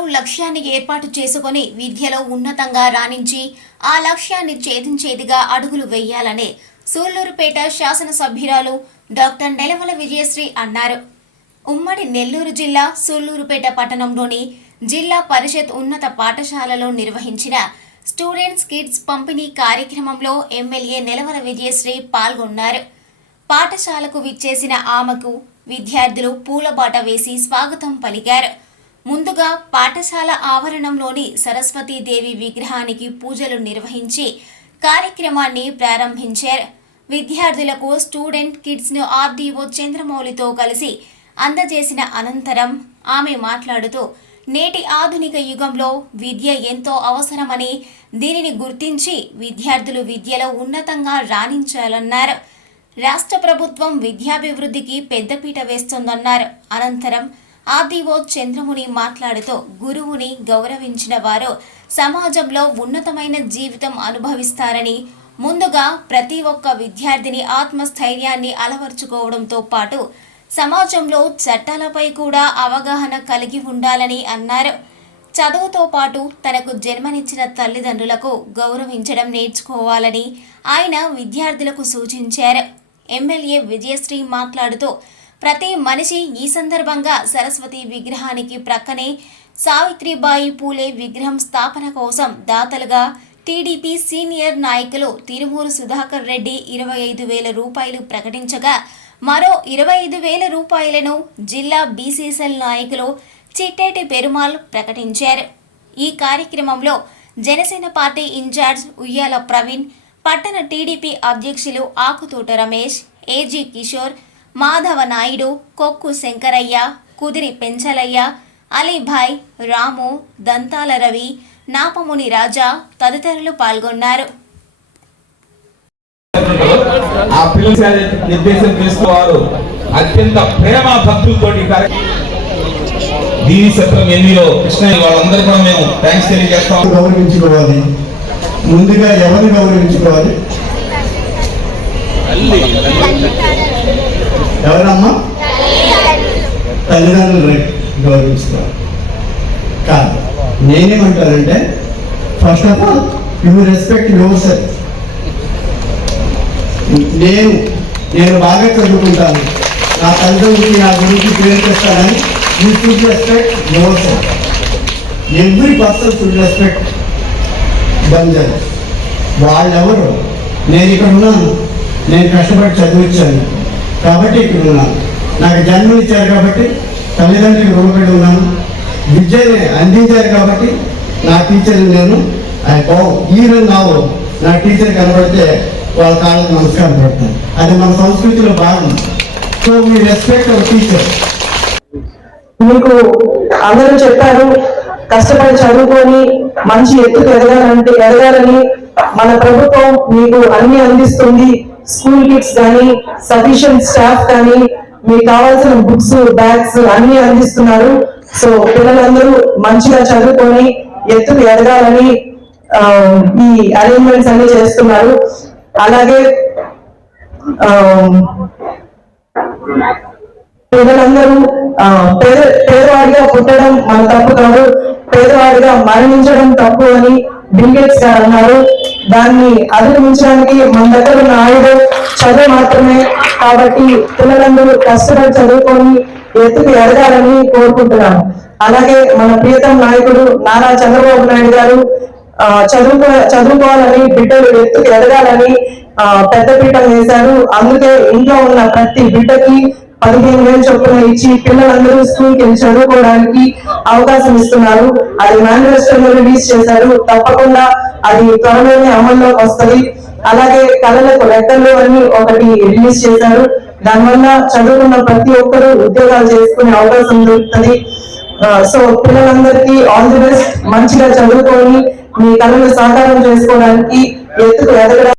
లక్ష్యాన్ని ఏర్పాటు చేసుకొని విద్యలో ఉన్నతంగా రాణించి ఆ లక్ష్యాన్ని ఛేదించేదిగా అడుగులు వేయాలని సూళ్ళూరుపేట శాసనసభ్యురాలు డాక్టర్ నెలవల విజయశ్రీ అన్నారు. ఉమ్మడి నెల్లూరు జిల్లా సూళ్ళూరుపేట పట్టణంలోని జిల్లా పరిషత్ ఉన్నత పాఠశాలలో నిర్వహించిన స్టూడెంట్స్ కిడ్స్ పంపిణీ కార్యక్రమంలో ఎమ్మెల్యే నెలవల విజయశ్రీ పాల్గొన్నారు. పాఠశాలకు విచ్చేసిన ఆమెకు విద్యార్థులు పూలబాట వేసి స్వాగతం పలికారు. ముందుగా పాఠశాల ఆవరణంలోని సరస్వతీదేవి విగ్రహానికి పూజలు నిర్వహించి కార్యక్రమాన్ని ప్రారంభించారు. విద్యార్థులకు స్టూడెంట్ కిడ్స్ను ఆర్డీఓ చంద్రమౌళితో కలిసి అందజేసిన అనంతరం ఆమె మాట్లాడుతూ నేటి ఆధునిక యుగంలో విద్య ఎంతో అవసరమని దీనిని గుర్తించి విద్యార్థులు విద్యలో ఉన్నతంగా రాణించాలన్నారు. రాష్ట్ర ప్రభుత్వం విద్యాభివృద్ధికి పెద్దపీట వేస్తోందన్నారు. అనంతరం ఆర్డీఓ చంద్రముని మాట్లాడుతూ గురువుని గౌరవించిన వారు సమాజంలో ఉన్నతమైన జీవితం అనుభవిస్తారని ముందుగా ప్రతి ఒక్క విద్యార్థిని ఆత్మస్థైర్యాన్ని అలవర్చుకోవడంతో పాటు సమాజంలో చట్టాలపై కూడా అవగాహన కలిగి ఉండాలని అన్నారు. చదువుతో పాటు తనకు జన్మనిచ్చిన తల్లిదండ్రులకు గౌరవించడం నేర్చుకోవాలని ఆయన విద్యార్థులకు సూచించారు. ఎమ్మెల్యే విజయశ్రీ మాట్లాడుతూ ప్రతి మనిషి ఈ సందర్భంగా సరస్వతి విగ్రహానికి ప్రక్కనే సావిత్రిబాయి పూలే విగ్రహం స్థాపన కోసం దాతలుగా టీడీపీ సీనియర్ నాయకులు తిరుమూరు సుధాకర్ రెడ్డి ఇరవై ఐదు వేల రూపాయలు ప్రకటించగా మరో ఇరవై ఐదు వేల రూపాయలను జిల్లా బీసీసీఎల్ నాయకులు చిట్టేటి పెరుమాల్ ప్రకటించారు. ఈ కార్యక్రమంలో జనసేన పార్టీ ఇన్ఛార్జ్ ఉయ్యాల ప్రవీణ్ పట్టణ టీడీపీ అధ్యక్షులు ఆకుతోట రమేష్ ఏజీ కిషోర్ మాధవ నాయుడు కొక్కు శంకరయ్య కుదిరి పెంచలయ్య అలీభాయ్ రాము దంతాల రవి నాపముని రాజా తదితరులు పాల్గొన్నారు. ఆ పిల్లల నిర్దేశం చేసుకోవారు అత్యంత ప్రేమ భక్తులతోటి దీని సత్రం ఎన్నిలో కృష్ణ వాళ్ళందరూ కూడా మేము థ్యాంక్స్ తెలియజేస్తాం. గౌరవించుకోవాలి. ముందుగా ఎవరిని గౌరవించుకోవాలి? ఎవరమ్మా? తల్లిదండ్రులు గౌరవిస్తారు. కాదు. నేనేమంటానంటే first of all you respect yourself నేను నేను బాగా చదువుకుంటాను. నా తల్లిదండ్రులకి నా గురించి పేరు చేస్తానని you should respect yourself every person should respect Banjar. వాళ్ళెవరు? నేను ఇక్కడ ఉన్నాను. నేను కష్టపడి చదివించాను కాబట్టి ఇక్కడ ఉన్నాను. నాకు జన్మ ఇచ్చారు కాబట్టి తల్లిదండ్రులకు రుణపడి ఉన్నాను. విద్యని అందించారు కాబట్టి నా టీచర్ని నేను ఈవెన్ నావు నా టీచర్ కనబడితే వాళ్ళ కాళ్ళకి నమస్కారం పెడతాను. అది మన సంస్కృతిలో భాగం. సో మీ రెస్పెక్ట్ అవర్ టీచర్ మీకు అందరూ చెప్పారు కష్టపడి చదువుకొని మంచి ఎత్తుకు ఎదగాలంటే ఎదగాలని మన ప్రభుత్వం మీకు అన్ని అందిస్తుంది. స్కూల్ కిట్స్ కానీ సఫిషియంట్ స్టాఫ్ కానీ మీకు కావాల్సిన బుక్స్ బ్యాగ్స్ అన్ని అందిస్తున్నారు. సో పిల్లలందరూ మంచిగా చదువుకొని ఎత్తుకు ఎదగాలని ఆ, ఈ అరేంజ్మెంట్స్ అన్ని చేస్తున్నారు. అలాగే ఆ, ఆ, పేద పేదవాడిగా పుట్టడం మన తప్పు కాదు. పేదవాడిగా మరణించడం తప్పు అని బిల్గేట్స్ గారు అన్నారు. దాన్ని అధిగమించడానికి మన దగ్గర ఉన్న ఆయుధం చదువు మాత్రమే కాబట్టి పిల్లలందరూ కష్టపడి చదువుకొని ఎత్తుకు ఎదగాలని కోరుకుంటున్నాను. అలాగే మన ప్రియతమ నాయకుడు నారా చంద్రబాబు నాయుడు గారు చదువుకో చదువుకోవాలని బిడ్డలు ఎత్తుకు ఎదగాలని ఆ, పెద్దపీఠం వేశారు. అందుకే ఇంట్లో ఉన్న ప్రతి బిడ్డకి పదిహేను వేలు చొప్పున ఇచ్చి పిల్లలందరూ స్కూల్కి వెళ్ళి చదువుకోవడానికి అవకాశం ఇస్తున్నారు. అది మేనిఫెస్టోలో రిలీజ్ చేశారు. తప్పకుండా అది త్వరలోనే అమల్లోకి వస్తది. అలాగే కళలకు లెక్కలు అని ఒకటి రిలీజ్ చేశారు. దానివల్ల చదువుకున్న ప్రతి ఒక్కరూ ఉద్యోగాలు చేసుకునే అవకాశం దొరుకుతుంది. సో పిల్లలందరికీ ఆల్ ది బెస్ట్. మంచిగా చదువుకొని మీ కళను సాకారం చేసుకోవడానికి ఎత్తుకు ఎదగడానికి